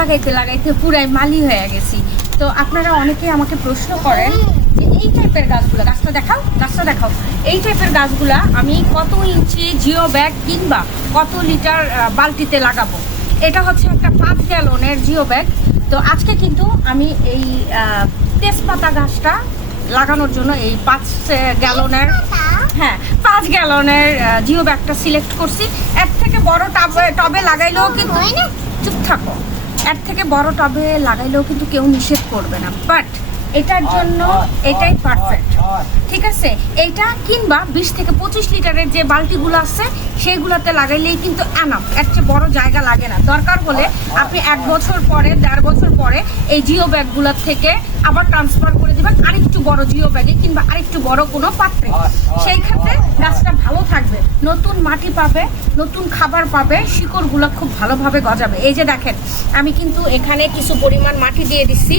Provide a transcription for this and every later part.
লাগাইতে লাগাইতে পুরাই মালি হয়ে গেছি। তো আপনারা অনেকেই আমাকে প্রশ্ন করেন যে এই টাইপের গাছগুলো, গাছটা দেখাও, এই টাইপের গাছগুলা আমি কত ইঞ্চি জিও ব্যাগ কিংবা কত লিটার বালতিতে লাগাবো। এটা হচ্ছে একটা 5 গ্যালনের জিও ব্যাগ। তো আজকে কিন্তু আমি এই তেজপাতা গাছটা লাগানোর জন্য এই 5 গ্যালনের 5 গ্যালনের জিও ব্যাগটা সিলেক্ট করছি। এর থেকে বড় টবে লাগাইলেও কিন্তু, চুপ থাকো, এর থেকে বড় টবে লাগাইলেও কিন্তু কেউ নিষেধ করবে না, বাট এটার জন্য এটাই পারফেক্ট, ঠিক আছে। এইটা কিংবা 20 থেকে 25 লিটারের যে বালতিগুলো আছে সেইগুলোতে লাগাইলেই কিন্তু এনাফ, এর চেয়ে বড় জায়গা লাগে না। দরকার হলে আপনি 1 বছর পরে 1.5 বছর পরে এই জিও ব্যাগগুলোর থেকে আবার ট্রান্সফার করে দিবেন আরেকটু বড় জিও ব্যাগে কিংবা আরেকটু বড় কোনো পাত্রে। সেই ক্ষেত্রে গাছটা ভালো থাকবে, নতুন মাটি পাবে, নতুন খাবার পাবে, শিকড়গুলো খুব ভালোভাবে গজাবে। এই যে দেখেন আমি কিন্তু এখানে কিছু পরিমাণ মাটি দিয়ে দিচ্ছি,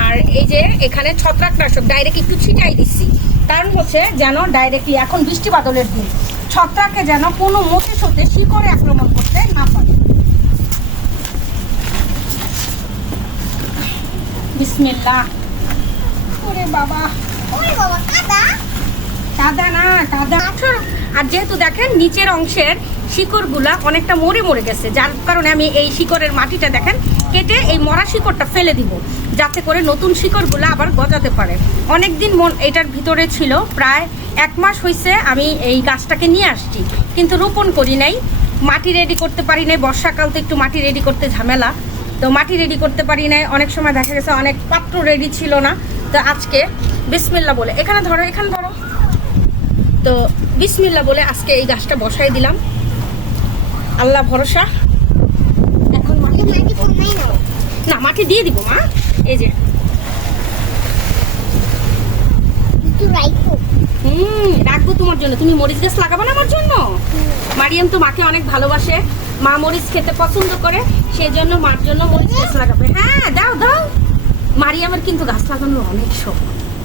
আর এই যে এখানে ছত্রাকনাশক ডাইরেক্ট একটু ছিটাই দিচ্ছি, কারণ হচ্ছে যেন ডাইরেক্টলি এখন বৃষ্টি বাদলের দিন ছত্রাকে যেন কোনো মতে সতে শিকড়ে আক্রমণ করতে না পারে। বিসমিল্লাহ। ওরে বাবা কাদা না কাদা। আর যেহেতু দেখেন নিচের অংশের শিকড়গুলা অনেকটা মরে মরে গেছে, যার কারণে আমি এই শিকড়ের মাটিটা দেখেন কেটে এই মরা শিকড়টা ফেলে দিব, যাতে করে নতুন শিকড়গুলো আবার গজাতে পারে। অনেক দিন এটার ভিতরে ছিল, প্রায় 1 মাস হয়েছে আমি এই গাছটাকে নিয়ে আসছি, কিন্তু রোপণ করি নাই, মাটি রেডি করতে পারি নাই। বর্ষাকাল তো একটু মাটি রেডি করতে ঝামেলা, তো মাটি রেডি করতে পারি নাই। অনেক সময় দেখা গেছে অনেক পাত্র রেডি ছিল না। তো আজকে বিসমিল্লাহ বলে, এখানে ধরো, তো বিসমিল্লাহ বলে আজকে এই গাছটা বসাই দিলাম। আল্লাহ ভরসা। এখন না মাটি দিয়ে দিব মা, এই যে রাখবো তোমার জন্য। তুমি মরিচ গাছ লাগাবো না আমার জন্য? মারিয়াম তো মাকে অনেক ভালোবাসে, মা মরিচ খেতে পছন্দ করে, সেই জন্য মার জন্য মরিচ গাছ লাগাবে। হ্যাঁ দাও দাও। মারিয়ামের কিন্তু গাছ লাগানোর অনেক শখ,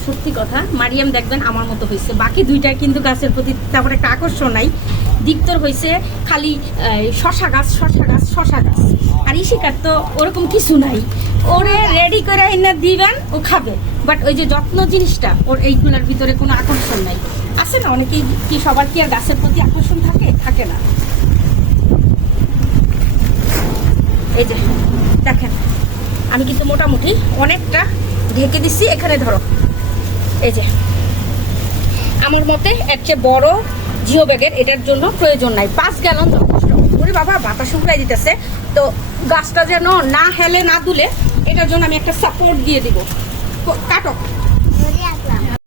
সত্যি কথা। মারিয়াম দেখবেন আমার মতো হয়েছে, বাকি দুইটার কিন্তু গাছের প্রতি তারপরে একটা আকর্ষণ নাই। দিকতর হয়েছে খালি শশা গাছ, আর ইশিকার তো ওরকম কিছু নাই। ওরে রেডি করে এনে দিবেন, ও খাবে, বাট ওই যে যত্ন জিনিসটা ওর এইগুলোর ভিতরে কোনো আকর্ষণ নাই। আছে না অনেকেই, কি সবার কি আর গাছের প্রতি আকর্ষণ থাকে না। এই যে দেখেন আমি কিন্তু মোটামুটি অনেকটা ঢেকে দিচ্ছি। এখানে ধরো, এই যে আমার মতে এর চেয়ে বড় জিও ব্যাগের এটার জন্য প্রয়োজন নাই, 5 গ্যালন যথেষ্ট। ওরে বাবা বাতাস শুকাই দিতেছে, তো গাছটা যেন না হেলে না দুলে এটার জন্য আমি একটা সাপোর্ট দিয়ে দিব। কাটো।